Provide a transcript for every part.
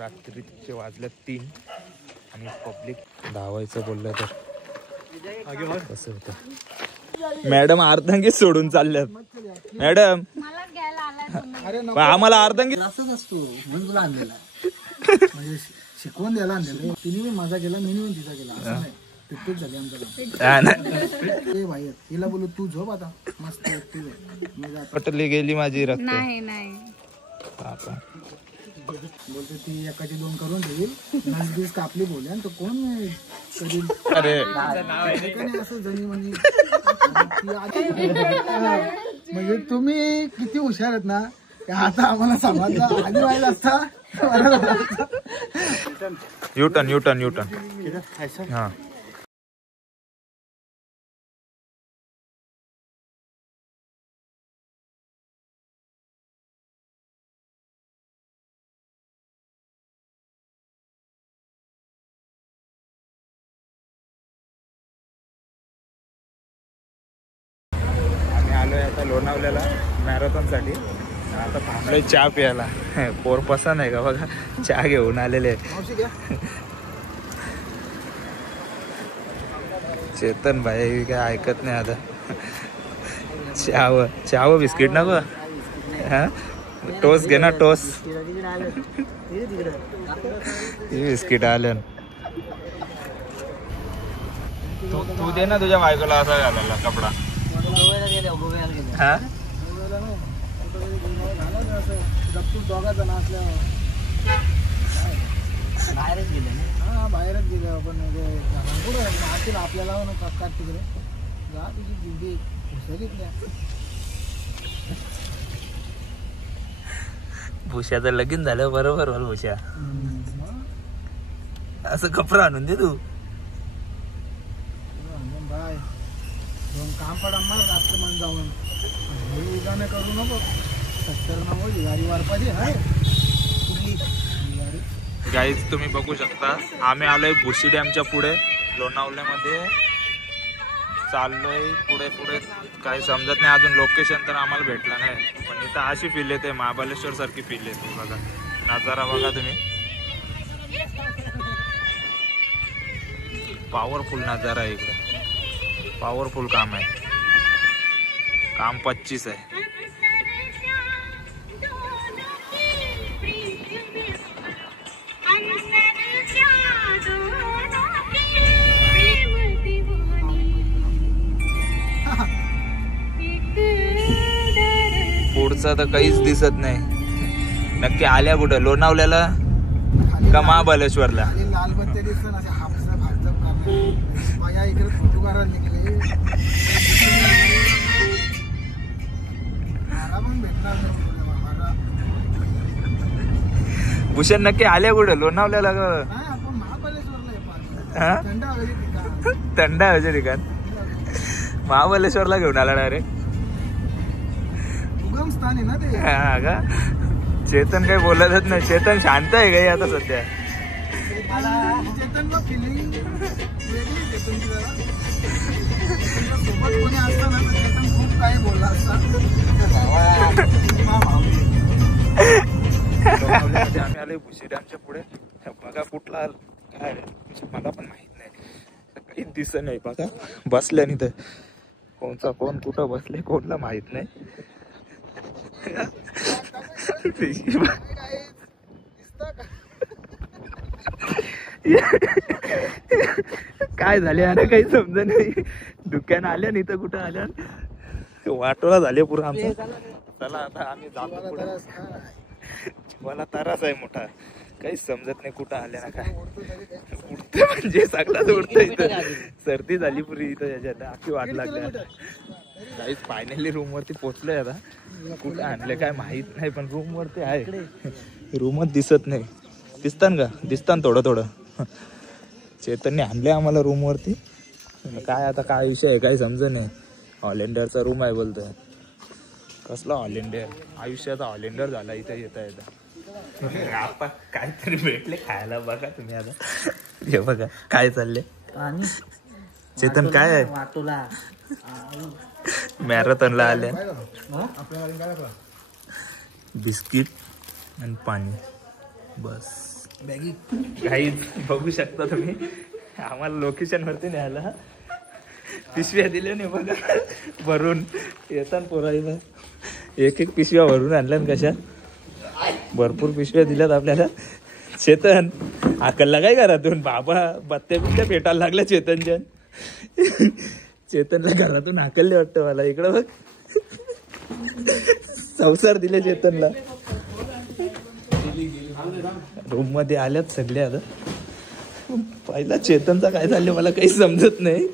रात्रीचे वाजले 3 आणि पब्लिक धावायचं बोललं तर कसं होतं. मॅडम अर्धांगीच सोडून चालल्यात. मॅडम आम्हाला अर्धांगी असंच असतो म्हणून तुला आणलेला म्हणजे शिकवून द्यायला आणलेलं. तिने माझा केला मी तिचा केला असं नाही. तिथेच झाले आमच्याला बाहेर तिला बोलू तू झोप आता मस्त पटली गेली माझी रक्त. नाही नाही बोलते ती एकाची 2 करून देईल नसबीज कापली बोले तो कोण करील. अरे असं जणी म्हणजे तुम्ही किती हुशार आहेत ना आता आम्हाला समजलं. आधी व्हायला असता युटर्न युटर्न युटर्न हा. आलोय आता लोणावल्याला मॅरेथॉनसाठी. आता थांबलोय चहा प्यायला. पोर पसंत आहे का बघा चहा घेऊन आलेले. चेतन भाई काय ऐकत नाही आता. चहाव बिस्किट नको हा. टोस्ट घे ना टोस्ट. बिस्किट आले तू दे ना तुझ्या बायकोला असा घालायला कपडा. हा दोघा जण असल्यावर बाहेरच गेले. हा बाहेरच गेले आपण कुठं आपल्याला काट तिकडे जा तुझी जिंदी हुशारीतल्या. भुशाचं लगीन झालं बरोबर बोल भुशा. असं कपडा आणून दे तू. बाय 2 काम पडा मला रात्र मन जाऊन उदाने करू नको. 70 नको गाडी वारपाची आहे. गाईज तुम्ही बघू शकता आम्ही आलोय भुशी डॅमच्या पुढे लोणावल्यामध्ये. चाललोय पुढे पुढे काही समजत नाही अजून. लोकेशन तर आम्हाला भेटलं नाही पण इथं अशी फील येते महाबळेश्वर सारखी फील येते. बघा नजारा बघा तुम्ही. पॉवरफुल नजारा आहे इकडे. पॉवरफुल काम आहे. काम 25 आहे. पुढचं तर काहीच दिसत नाही. नक्की आल्या कुठं लोणावल्याला का महाबळेश्वरला. लाल बत्ती दिसतं ना हापसा भाजप करणार इकडे फोटो काढायला निघले. भूषण नक्की आल्या कुठं लोणावल्याला का आपण महाबळेश्वरला थंड हवेचे ठिकाण. महाबळेश्वरला घेऊन आला डायरेक्ट. उगम स्थान आहे ना ते. हा का. चेतन काही बोलतच नाही. चेतन शांत आहे काही आता सध्या. चेतनला फिलिंग वेगळी. चेतनची जरा सोबत कोणी असतं ना तर चेतन खूप काही बोलला असता. आम्ही आलोय भुशी डॅमच्या पुढे. बघा कुठला काय मला पण माहित नाही. काही दिसत नाही. बघा बसल्या नाही तर कोणचा कोण कुठं बसले कोणला माहित नाही. काय झाले अरे काही समज नाही. दुकान आल्या नाही तर कुठं आल्या वाटोळा झाले पुरा आमचा. चला आता आम्ही जातो. मला त्रास आहे मोठा. काहीच समजत नाही कुठं आल्या ना काय. उडते म्हणजे सगळाच उडतं इथं. सर्दी झाली पुरी इथं. याच्यात आखी वाट लागल्या. काहीच फायनली रूम वरती पोहोचलोय. आता कुठं आणलं काय माहित नाही पण रूम वरती आहे. रूमच दिसत नाही. दिसतान का दिसतान थोडं थोडं. चेतनने आणले आम्हाला रूम वरती. काय आता काय विषय आहे काही समज नाही. हॉलेंडरचा रूम आहे बोलतोय. कसला हॉलेंडर. आयुष्याचा हॉलेंडर झाला इथं येता येता. आपण काहीतरी भेटले खायला. बघा तुम्ही आता हे बघा काय चालले. चेतन काय आहे वाटोला मॅरेथॉनला आल्या. बिस्किट आणि पाणी बस. बॅगी काहीच बघू शकता तुम्ही, आम्हाला लोकेशन वरती न्यायला पिशव्या दिल्या नाही बघा भरून येतात पोरायला. एक एक पिशव्या भरून आणल्या कशा, भरपूर पिशव्या दिल्यात आपल्याला. चेतन आकलला काय घरातून, बाबा बत्त्या बित्त्या पेटायला लागल्या चेतनच्या. चेतनला घरातून हाकलले वाटतं मला. इकडं बघ संसार दिले चेतनला. रूम मध्ये आल्यात सगळे. आता पहिला चेतनचा काय झालं मला काही समजत नाही.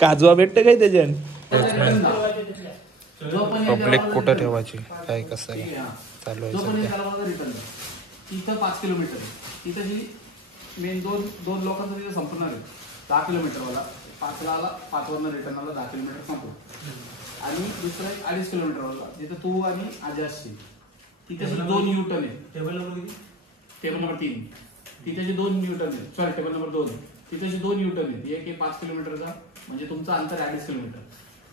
काजवा भेटतं काय त्याच्यान. पब्लिक कुठं ठेवायची काय कसं आहे चालू आहे सध्या. तिथं 5 किलोमीटर तिथं जी मेन दोन लोकांचं तिथं संपणार आहे. 10 किलोमीटरवाला 5ला आला, 5वरनं रिटर्न आला, 10 किलोमीटर संपतो. आणि दुसरा 2.5 किलोमीटरवाला जिथं तू आणि आजी असतील तिथे 2 U-टर्न आहे. टेबल नंबर 3 तिथे 2 U-टर्न आहे. सॉरी टेबल नंबर 2 तिथे 2 U-टर्न आहेत. एक 5 किलोमीटरचा म्हणजे तुमचं अंतर 2.5 किलोमीटर.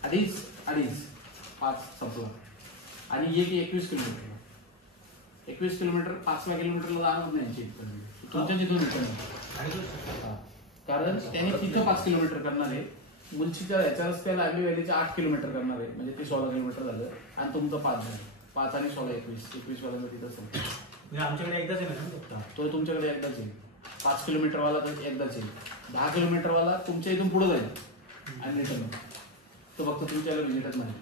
2.5 5 संपला. आणि एक 21 किलोमीटर. 21 किलोमीटर 5व्या किलोमीटरला जाणार नाही तुमच्या तिथून रिटर्न. कारण त्याने तिथं 5 किलोमीटर करणार आहे. मुलशीच्या ह्याच्या रस्त्याला आम्ही व्हॅलीचे 8 किलोमीटर करणार आहे. म्हणजे ते 16 किलोमीटर झालं. आणि तुमचं 5 झालं. 5 आणि 16 21 वाला तिथं संपलं. आमच्याकडे एकदाच आहे ना तो तुमच्याकडे एकदाच येईल. 5 किलोमीटरवाला तर एकदाच येईल. 10 किलोमीटरवाला तुमच्या इथून पुढे जाईल आणि रिटर्न. तो फक्त तुमच्याकडे व्हिजिटच नाही.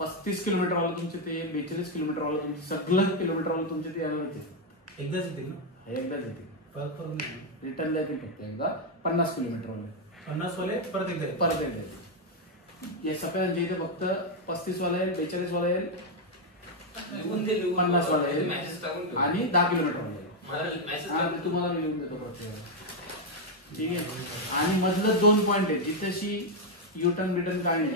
35 किलोमीटरवाला तुमचे ते 42 किलोमीटरवाला तुमचे सगळं किलोमीटरवाला तुमचे ते येणार होते. एकदाच येते ना. एकदाच येते. रिटर्न द्यायचे फक्त एकदा. 50 किलोमीटरवाले 50 वाले परत एकदा येते. हे सगळ्यांच्या इथे फक्त 35 वाला येईल, 42 वाला येईल, 50 वाला येईल आणि 10 किलोमीटर वाला येईल. तुम्हाला मी लिहून देतो प्रत्येक. ठीक आहे. आणि मधलं 2 पॉइंट आहे जिथेशी युटर्न बिटर्न काय नाही.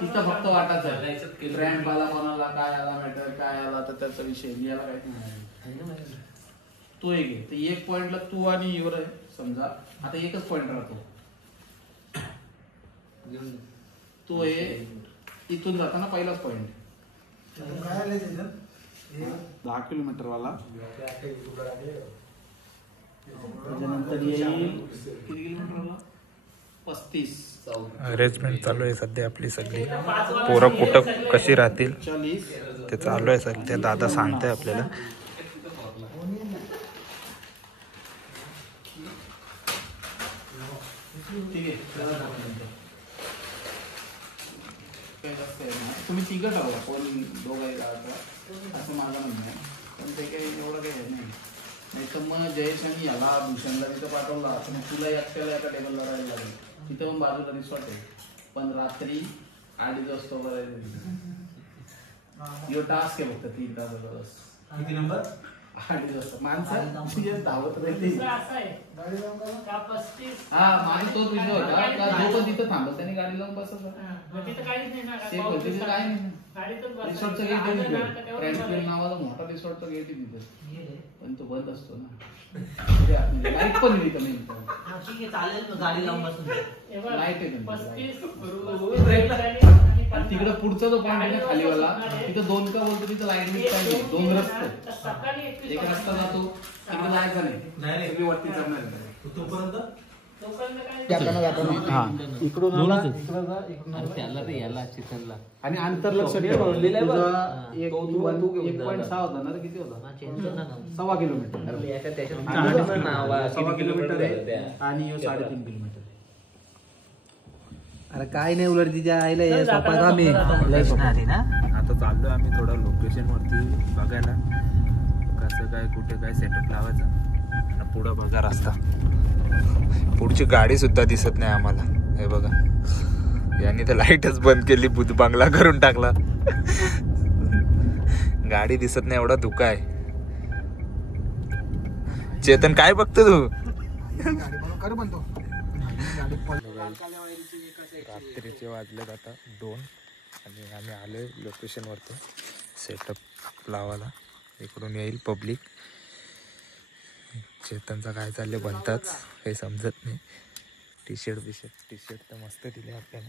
तिथं फक्त वाटायचं आहे. ट्रॅम्प आला, कोणाला काय आला, मॅटर काय आला तर त्याचा विषय याला काहीच नाही. तो एक आहे. तर एक पॉइंटला तू आणि युवर आहे समजा. आता एकच पॉइंट राहतो. तो आहे इथून जाताना पहिलाच पॉइंट. 10 किलोमीटर वाला. त्याच्यानंतर येईल किती किलोमीटर वाला 35. अरेंजमेंट चालू आहे सध्या आपली सगळी. पोरं कुठं कशी राहतील ते चालू आहे सध्या. दादा सांगताय आपल्याला. तुम्ही तिघं ठरवा कोण दोघं आहे असं माझं म्हणणं आहे. पण ते काही एवढं काही नाही. नाही तर मग जयेश आणि याला भूषणला तिथं पाठवला तर मग तुला एकट्याला एका टेबलला राहायला लागेल. तिथं पण बाजूला रिसॉर्ट आहे. पण रात्री 2:30 वाजता करायचं. यो टास्क आहे फक्त 3 तासाचा बस. किती नंबर 2:30 वाजता माणसं धावत राहिली. हा माझी तोच विषय होता. जो पण तिथं थांबत त्याने गाडी लावून बसत काय नाही. रिसॉर्टचं गेट आहे तिथे. फ्रँकलिन नावाचा मोठा रिसॉर्टचा गेट आहे तिथे. पण तो बंद असतो ना. लाईट पण तिथं नाही. गाडी लावून बसून लाईट आहे तिकडं. पुढचा जो पॉईंट आहे खालीवाला तिथं 2 का बोलतो तिथं लाईट बिट पाहिजे. 2 रस्ते. एक रस्ता जातो तिकडे जायचा नाही. तुम्ही वरती चढणार तोपर्यंत इकडून आणि अंतर लक्षात ठेवा. 1.6 होता ना. किती होता 1.25 किलोमीटर. 1.25 किलोमीटर आहे आणि 3.5 किलोमीटर. अरे काय नाही उलट तिच्या आईला आम्ही आता चाललोय आम्ही थोडं लोकेशन वरती बघायला कसं काय कुठे काय सेटअप लावायचं. पुढं बघा रस्ता. पुढची गाडी सुद्धा दिसत नाही आम्हाला. हे बघा यांनी तर लाईटच बंद केली. बुध बंगला करून टाकला. गाडी दिसत नाही. एवढा धुका आहे. चेतन काय बघतो तू. रात्रीचे वाजलेत आता 2 आणि आम्ही आलोय लोकेशन वरती सेटअप लावायला. इकडून येईल पब्लिक. चेतनचा काय चाललंय बनताच काही समजत नाही. टी शर्ट तर मस्त दिले आपल्याला.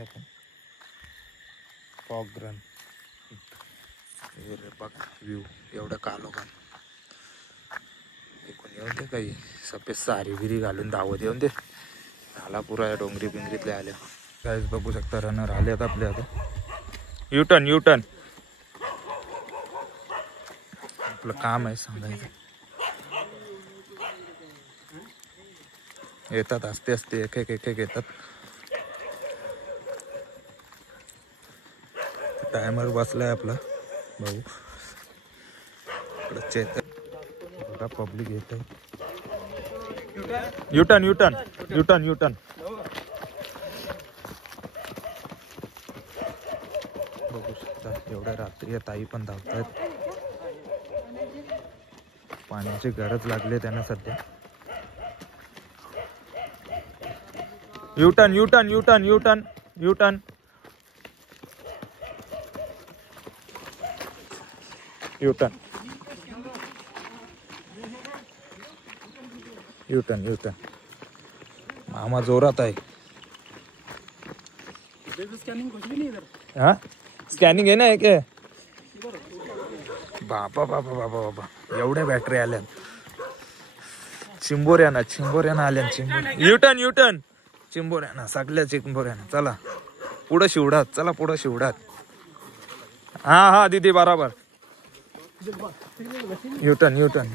आपण फॉग रन हे रे बघ व्ह्यू एवढं कालोखान. कोणी येऊन दे काही सफेद सारी बिरी घालून धावत येऊन दे. झाला पुरा या डोंगरी बिंगरीतले आल्या. काहीच बघू शकता रनर आले आपले आता. युटर्न युटर्न आपलं काम आहे सांगायचं. येतात असते असते एक एक एक एक येतात. टायमर बसलाय आपला भाऊ. चेतन बघा पब्लिक येत आहे. युटर्न युटर्न युटर्न युटर्न बघू शकता. एवढ्या रात्री ताई पण धावतात. पाण्याची गरज लागली त्यांना सध्या. U-turn U-turn U-turn U-turn U-turn U-turn U-turn U-turn. मामा जोरात आहे. हा स्कॅनिंग आहे ना एक. बाबा बाबा बाबा बाबा एवढ्या बॅटरी आल्या. चिंबोऱ्याना आल्या. युटर्न युटर्न चिंबोऱ्याना सगळ्या चिंबोऱ्याना. चला पुढं शिवडात. चला पुढं शिवडात. हा हा दीदी बराबर. युटर्न युटर्न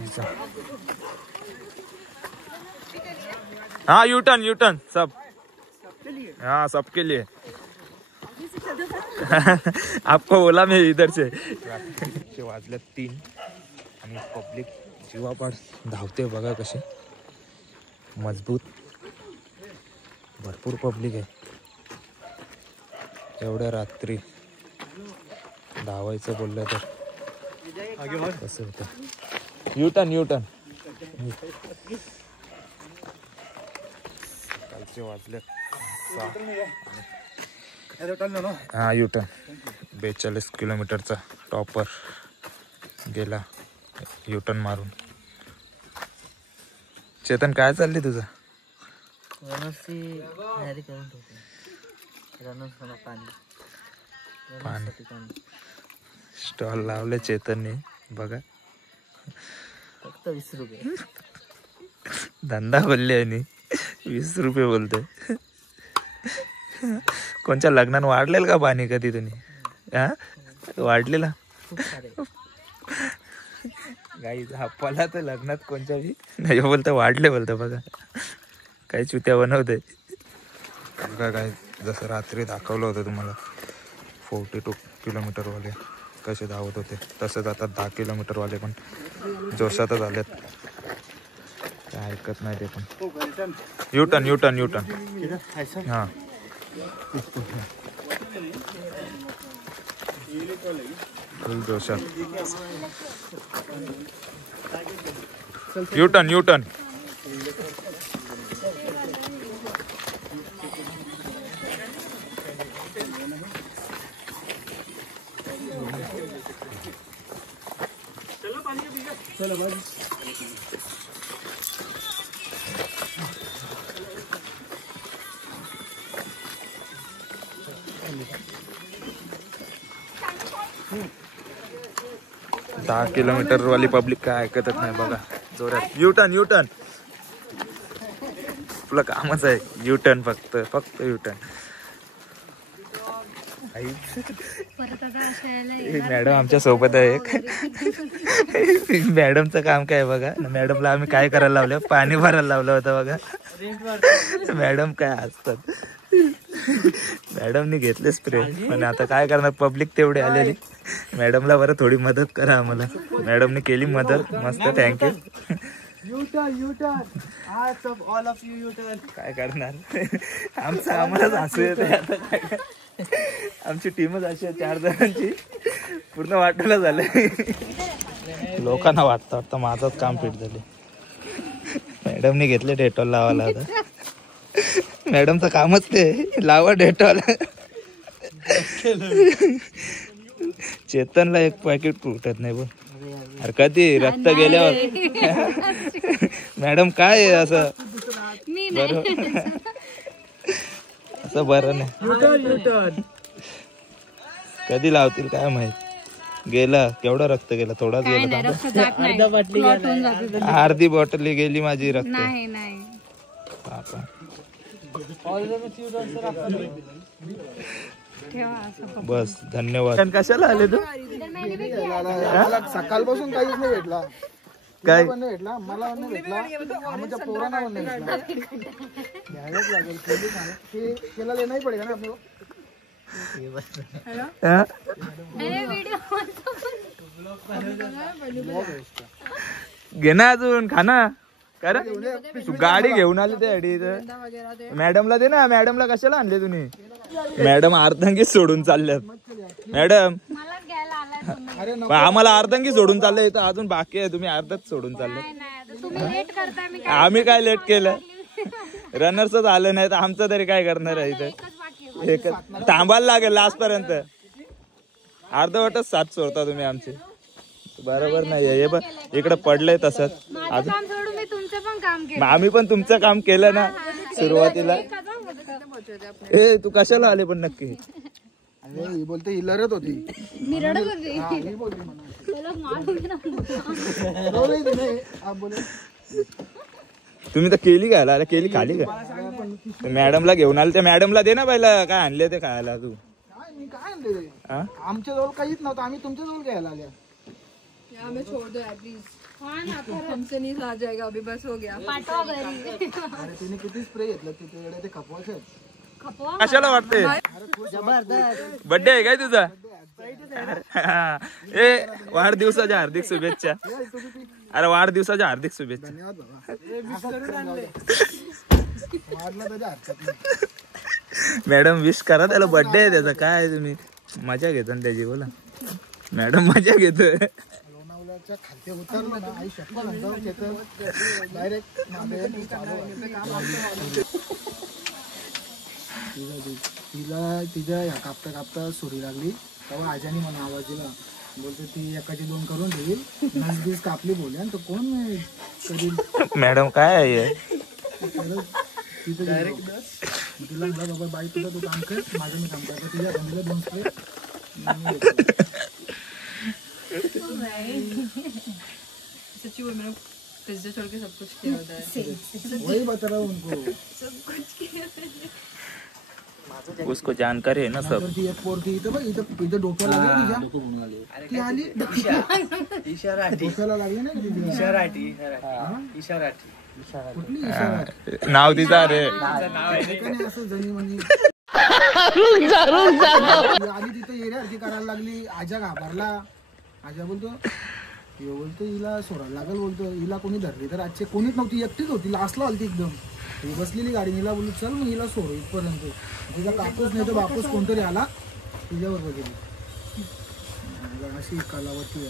हाँ यूटर्न यूटर्न सब. हाँ सबके लिए. आपको बोला मैं इधर से. वाजले 3 आणि पब्लिक जीवापाड धावते बघा कसे. मजबूत भरपूर पब्लिक आहे. एवढ्या रात्री धावायचं बोललं तर कसं होतं. U-turn U-turn. कालचे वाजले 6. हा युटर्न 42 किलोमीटरचा टॉपर गेला युटर्न मारून. चेतन काय चालली तुझं. स्टॉल लावले चेतनने बघा. फक्त 20 रुपये धंदा बोलले आणि 20 रुपये बोलतोय. कोणच्या लग्नात वाढलेल का पाणी कधी तुम्ही. हा वाढलेला गाई हप्पाला तर लग्नात कोणच्या बी नाही बोलतं वाढले बोलतं बघा. काही चुत्या बनवते बघा. काय जसं रात्री दाखवलं होतं तुम्हाला 42 किलोमीटरवाले कसे धावत होते तसंच आता 10 किलोमीटरवाले पण जोशातच आलेत. काय ऐकत नाही ते पण. U-turn U-turn U-turn. हां फुल जोशात. U-turn U-turn. चलो भाई. 10 किलोमीटर वाली पब्लिक काय ऐकतच नाही बघा जोरात. युटर्न युटर्न आपलं कामच आहे युटर्न. फक्त युटर्न. मॅडम आमच्या सोबत आहे एक. मॅडमचं काम काय बघा. मॅडमला आम्ही काय करायला लावलं पाणी भरायला लावलं होतं बघा. मॅडम काय असतात. मॅडमनी घेतले स्प्रे पण आता काय करणार पब्लिक तेवढे आलेली. मॅडमला बरं थोडी मदत करा आम्हाला. मॅडमने केली मदत मस्त थँक्यू. काय करणार आमचं आम्हालाच हसू येते आता. काय आमची टीमच अशी आहे 4 जणांची. पूर्ण वाटायला झालंय. लोकांना वाटतं माझंच काम फिट झाले. मॅडमने घेतले डेटॉल लावायला आता. मॅडमचं कामच ते लावा डेटॉल. चेतनला एक पॅकेट फुटत नाही बघ. अरे कधी रक्त गेल्यावर मॅडम काय असं बरं असं बरं नाही. कधी लावतील काय माहित. गेला केवढा रक्त गेला थोडाच काय गेला नाही रक्त जात नाही Clot होऊन जातं त्याचं. अर्धी बॉटल गेली माझी रक्त नाही नाही बापा. ठेवा असं. बस धन्यवाद. कशाला आले तू मला सकाळपासून काहीच नाही भेटला काय पण नाही भेटला मला पण नाही भेटला आमच्या पोरांना पण नाही भेटला घ्यायलाच लागेल पोलीस आहे. ते केला नाही पडेल ना आपल्याला हा? घे ना अजून खाना काय रे? तू गाडी घेऊन आली त्यासाठी मॅडमला दे ना. मॅडमला कशाला आणले तुम्ही? मॅडम अर्धांगी सोडून चालल्यात मॅडम. मलाच घ्यायला आलाय तुम्ही. पण आम्हाला अर्धांगी सोडून चाललंय इथं अजून बाकी आहे. तुम्ही अर्धाच सोडून चालले. नाही, नाही, आता तुम्ही लेट करताय मी काय आम्ही काय लेट केलं? रनर्सच आलं नाही तर आमचं तरी काय करणार आहे इथं? एकच बाकी आहे. एक थांबायला लागेल लास्ट पर्यंत. अर्धवटच साथ सोडता तुम्ही आमचे. बरोबर नाही हे बघ इकडे पडलंय तसंच. माझं काम सोडून मी तुमचं पण काम केलं. आम्ही पण तुमचं काम केलं ना सुरुवातीला. ए तू कशाला आले पण नक्की? अरे ही बोलते ही लढत होती मी रडत होती. ही बोलली म्हणून त्याला मारून गेला. बरोबर आहे तुम्ही. हा, बोला. तुम्ही तर केली घ्यायला आला केली खाली का? मॅडमला घेऊन आले त्या मॅडमला दे ना पहिला काय आणले ते खायला तू. काय मी काय आणले हा? आमच्या जवळ काहीच नव्हतं आम्ही तुमच्या जवळ घ्यायला आल्या हमें छोड़ दो एटलीस्ट हा ना खरं. हमसे नहीं सहा जाएगा अभी बस हो गया पाठवा घरी. अरे तिने किती स्प्रे घेतलं तिथे ते खपवायचे खपवा. कशाला वाटते? बर्थडे आहे काय तुझा? ए वाढदिवसाच्या हार्दिक शुभेच्छा. अरे वाढदिवसाच्या हार्दिक शुभेच्छा. धन्यवाद बाबा मारला त्याच्या हरकत नाही. मॅडम विश करा त्याला. बर्थडे आहे त्याचा. काय तुम्ही मजा घेता ना त्याची? बोला मॅडम मजा घेतोय. लोणावळ्याच्या खालते उतरलं ना आई शपथ डायरेक्ट तिला तिच्या ह्या कापता कापता सुरी लागली तेव्हा आजानी म्हणून आवाज दिला. बोलते ती एकाची 2 करून देईल. नसबीज कापली बोले आणि तो कोण करील. मॅडम काय आहे? तिथे तिला म्हणलं बाबा बाई तुझा तू काम कर माझं मी काम करतो. तिच्या बंदीला 2 स्प्रे सच्ची बोल मैंने पिज्जा छोड़ के सब कुछ किया होता है वही बता रहा हूँ उनको. उसको जानकारी है ना सब. तर ती एक पोरती इथं बघ इथं डोक्याला लागली तिच्या. ती आली डोक्याला लागली ना कुठली इशारा नाव तिचा रे. असं जणी म्हणी आली तिथं येण्यासारखी करायला लागली. आजा घाबरला. आजा बोलतो हिला सोडायला लागल. बोलतो हिला कोणी धरली तर आजचे कोणीच नव्हती एकटीच होती. लास्टला आलती एकदम. ही बसलेली गाडी हिला बोलू चल मग हिला सोड इथपर्यंत. तिचा कापूस नाही तर बापूस कोणतरी आला तिच्यावर गेली अशी कालावरती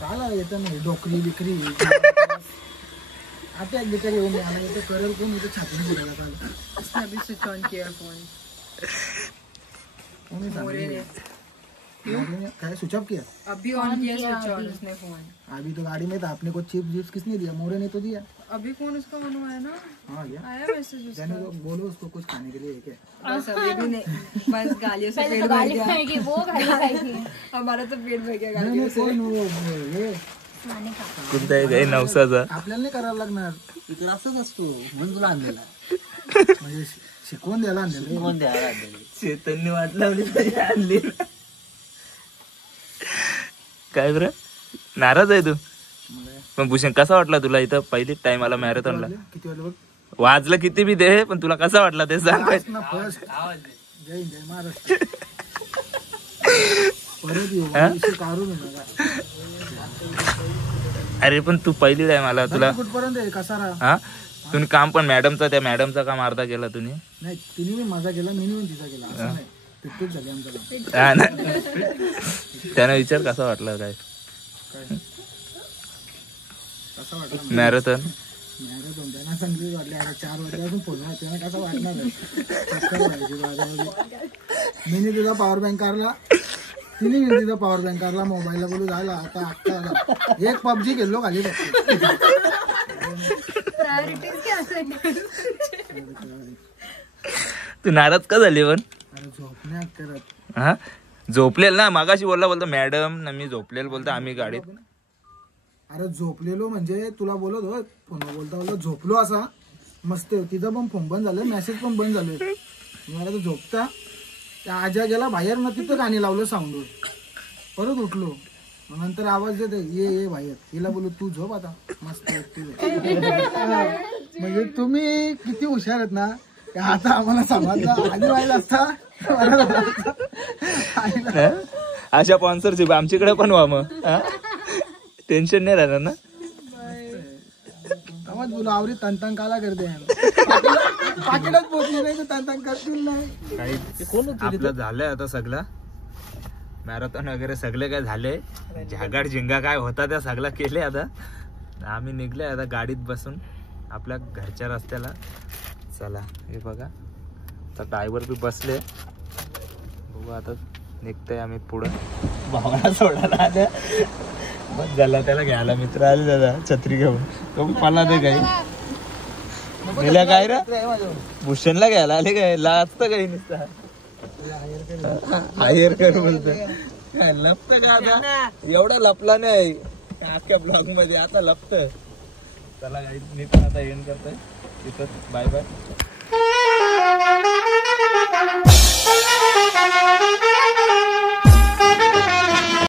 काला येतं नाही डोकरी बिकरी आता एक बिकर येऊन आला तर करेल कोण इथं छातीने गेला काल. उसने अभी स्विच ऑन किया फोन कोणी सांगितलं क्या स्विच ऑफ किया? अभी ऑन किया स्विच ऑन उसने फोन. अभी तो गाड़ी में था. आपने को चिप्स जिप्स किसने दिया? मोरे ने तो दिया. अभी फोन उसका ऑन हुआ है ना. हाँ क्या आया मैसेज उसका. जाने दो, बोलो उसको कुछ खाने के लिए है क्या? बस अभी भी नहीं बस गालियों से पहले पेट तो भर गाली गया. खाएगी वो गाली खाएगी. हमारा तो पेट भर गया नाही, गालियों नाही, से. कोण हे खाने का. कोणता आहे नवसाचा? आपल्याला नाही करायला लागणार. इकडे असंच असतो म्हणून तुला आणलेला म्हणजे शिकवून द्यायला आणलेलं. कोण द्यायला आणलेली चेतननी वाट लावली आणली. काय बरं नाराज आहे तू? पण भूषण कसा वाटला तुला इथं पहिलीच टाइम आला मॅरेथॉनला? किती वाजले बघ. वाजलं किती बी दे पण तुला कसा वाटला ते सांग. Last ना फर्स्ट. जय जय महाराष्ट्र. परत येऊ विषय काढू नका. अरे पण तू पहिली टाइम आला तुला. कुठपर्यंत आहे कसारा? हा तुम्ही काम पण मॅडमचा त्या मॅडमचा काम अर्धा केला तुम्ही. नाही तिने माझा केला मी पण तिचा केला असं नाही. तिथेच झाली आमचं. हा ना त्यानं विचार कसा वाटला काय कसा वाटला मॅरेथॉन? मॅरेथॉन त्यांना चांगली वाटली. अरे 4 वाजल्यापासून फोन त्यांना कसं वाटणार आहे? चक्कर व्हायची बाजारामध्ये. मी तुझा पॉवर बँक काढला. तिने मी तिचा पॉवर बँक काढला. मोबाईलला बोलू झाला आता अक्का एक पबजी खेळलो खाली फक्त. प्रायोरिटीज क्या असेल? तू नाराज का झाली पण? अरे झोपण्यात करत हा झोपलेल ना मागाशी बोलता मॅडम ना मी झोपलेल बोलता आम्ही गाडीत. अरे झोपलेलो म्हणजे तुला बोलत हो फोन बोलता झोपलो असा मस्त. तिचा पण फोन बंद झालं मेसेज पण बंद झाले. मला तर झोपता त्या आजा गेला बाहेर ना तिथं गाणी लावलं साऊंडवर. परत उठलो नंतर आवाज देते ये बाहेर. हिला बोलू तू झोप आता मस्त एकटी झोप. म्हणजे तुम्ही किती हुशार आहेत ना आता आम्हाला समजलं. आधी व्हायला असता अशा स्पॉन्सरशिप आमच्याकडे पण व्हा मग टेन्शन नाही राहणार ना. समज बोलू आवरी तंतन काला करते पाकिटात पोचली नाही तर तंतन करतील नाही. आपलं झालंय आता सगळं मॅरेथॉन वगैरे सगळे काय झाले. झागाड झिंगा काय होता त्या सगळं केले. आता आम्ही निघले आता गाडीत बसून आपल्या घरच्या रस्त्याला. चला हे बघा आता ड्रायव्हर बी बसले. बघू आता निघतोय आम्ही पुढं. भावाला सोडायला आल्या बस झाला त्याला घ्यायला मित्र आले दादा छत्री घेऊन. तो पाला ते काही गेल्या काय रे भूषणला घ्यायला आले काय लाजत काही नुसतं हायर कर बोलत. लपत का आता एवढा लपला नाही अख्ख्या ब्लॉग मध्ये आता लपत. चला मी पण आता एंड करतोय तिथं. Bye bye.